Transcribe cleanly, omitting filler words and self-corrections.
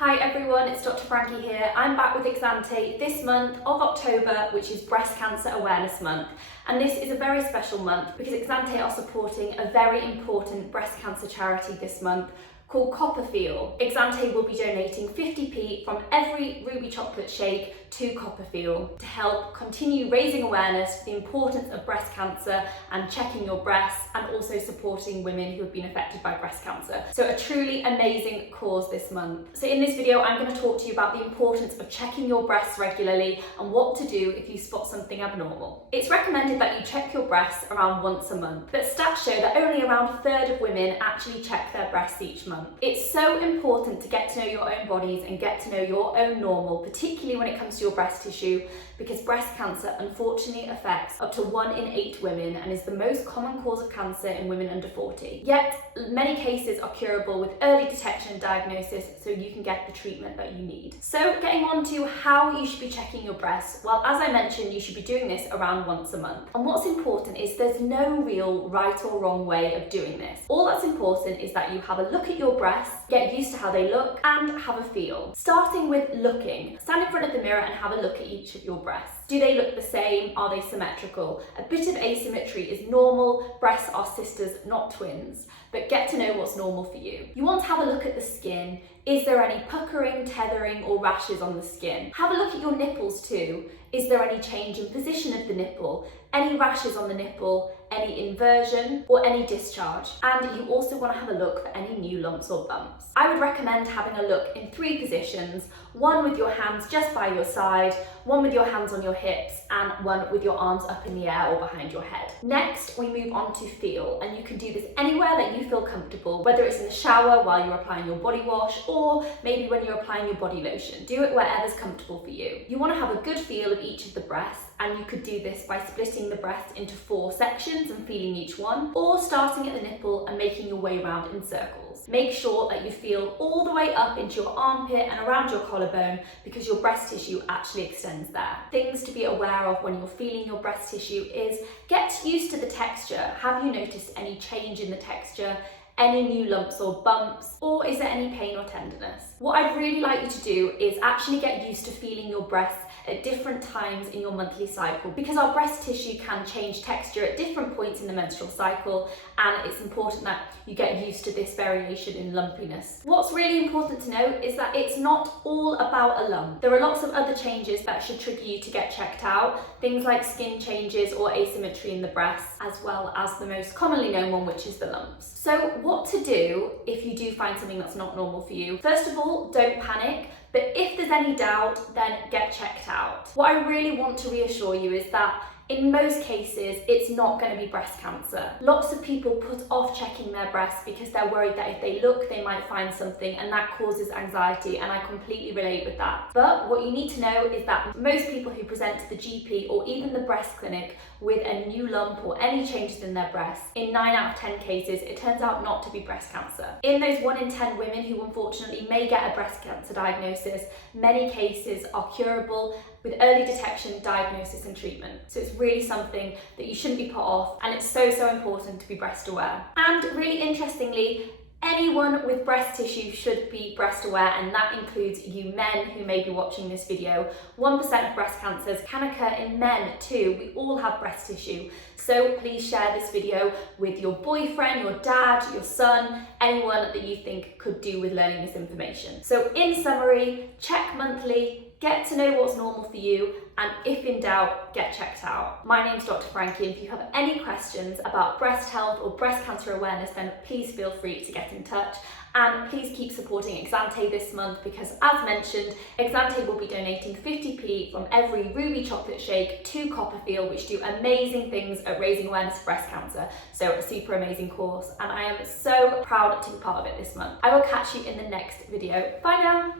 Hi everyone, it's Dr Frankie here. I'm back with Exante this month of October, which is Breast Cancer Awareness Month. And this is a very special month because Exante are supporting a very important breast cancer charity this month called CoppaFeel. Exante will be donating 50p from every ruby chocolate shake to CoppaFeel to help continue raising awareness for the importance of breast cancer and checking your breasts, and also supporting women who have been affected by breast cancer. So a truly amazing cause this month. So in this video, I'm going to talk to you about the importance of checking your breasts regularly and what to do if you spot something abnormal. It's recommended that you check your breasts around once a month, but stats show that only around a third of women actually check their breasts each month. It's so important to get to know your own bodies and get to know your own normal, particularly when it comes to your breast tissue, because breast cancer unfortunately affects up to 1 in 8 women and is the most common cause of cancer in women under 40. Yet, many cases are curable with early detection and diagnosis, so you can get the treatment that you need. So getting on to how you should be checking your breasts, well, as I mentioned, you should be doing this around once a month. And what's important is there's no real right or wrong way of doing this. All that's important is that you have a look at your breasts, get used to how they look, and have a feel. Starting with looking. Stand in front of the mirror and have a look at each of your breasts. Do they look the same? Are they symmetrical? A bit of asymmetry is normal. Breasts are sisters, not twins. But get to know what's normal for you. You want to have a look at the skin. Is there any puckering, tethering, or rashes on the skin? Have a look at your nipples too. Is there any change in position of the nipple? Any rashes on the nipple? Any inversion or any discharge? And you also want to have a look for any new lumps or bumps. I would recommend having a look in 3 positions, one with your hands just by your side, one with your hands on your hips, and one with your arms up in the air or behind your head. Next, we move on to feel, and you can do this anywhere that you feel comfortable, whether it's in the shower while you're applying your body wash, or maybe when you're applying your body lotion. Do it wherever's comfortable for you. You want to have a good feel of each of the breasts, and you could do this by splitting the breast into 4 sections and feeling each one, or starting at the nipple and making your way around in circles. Make sure that you feel all the way up into your armpit and around your collarbone, because your breast tissue actually extends there. Things to be aware of when you're feeling your breast tissue is get used to the texture. Have you noticed any change in the texture? Any new lumps or bumps, or is there any pain or tenderness? What I'd really like you to do is actually get used to feeling your breasts at different times in your monthly cycle, because our breast tissue can change texture at different points in the menstrual cycle, and it's important that you get used to this variation in lumpiness. What's really important to note is that it's not all about a lump. There are lots of other changes that should trigger you to get checked out, things like skin changes or asymmetry in the breasts, as well as the most commonly known one, which is the lumps. So what to do if you do find something that's not normal for you? First of all, don't panic. But if there's any doubt, then get checked out. What I really want to reassure you is that in most cases, it's not going to be breast cancer. Lots of people put off checking their breasts because they're worried that if they look, they might find something, and that causes anxiety, and I completely relate with that. But what you need to know is that most people who present to the GP or even the breast clinic with a new lump or any changes in their breasts, in 9 out of 10 cases, it turns out not to be breast cancer. In those 1 in 10 women who unfortunately may get a breast cancer diagnosis, many cases are curable with early detection, diagnosis, and treatment. So it's really something that you shouldn't be put off, and it's so important to be breast aware. And really interestingly, anyone with breast tissue should be breast aware, and that includes you men who may be watching this video. 1% of breast cancers can occur in men too. We all have breast tissue. So please share this video with your boyfriend, your dad, your son, anyone that you think could do with learning this information. So in summary, check monthly, get to know what's normal for you, and if in doubt, get checked out. My name's Dr Frankie, and if you have any questions about breast health or breast cancer awareness, then please feel free to get in touch. And please keep supporting Exante this month, because as mentioned, Exante will be donating 50p from every ruby chocolate shake to CoppaFeel, which do amazing things at raising awareness of breast cancer. So a super amazing cause, and I am so proud to be part of it this month. I will catch you in the next video. Bye now.